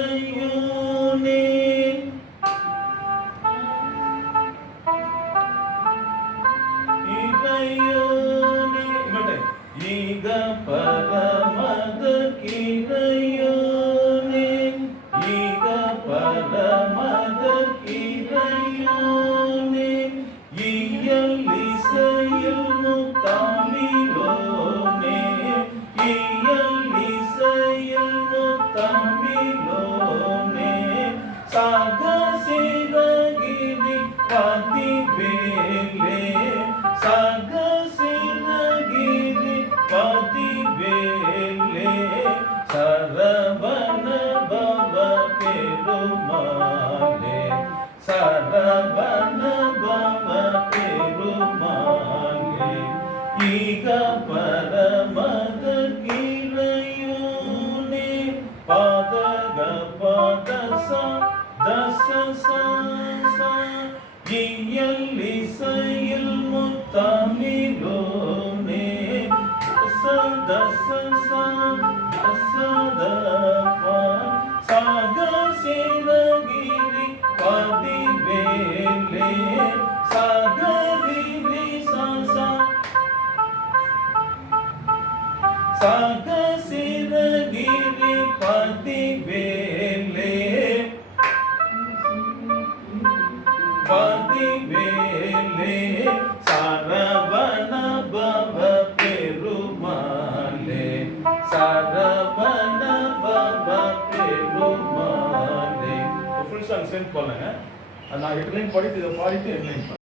மதகிரையோனே இறையோனே ஈக பரமதகிரையோனே ஈக பரமதகிரையோனே இயல் இசையில் முத்தாமிலோனே இயல் இசையில் முத்தாமிலோனே சாக சிறகிரி பதிவேலே சாக சிறகிரி பதிவேலே சரவண பவ பெருமாளே சரவண பவ பெருமாளே ஈக பரமத கிரையோனே பாதக பாதச தச ச இயல் இசையில் முத்தாமிலோனே தச சாக சிறகிரி பதிவேலே சாகரிரி சாக சிறகிரி பதிவேலே பதிவேலே சரவண பவ பெருமாளே சரவண பவ பெருமாளே. ஃபுல் சாங் சென்ட் பண்ணுங்க. நான் 8 லைன் படித்து இதை பாடிட்டு 8 லைன்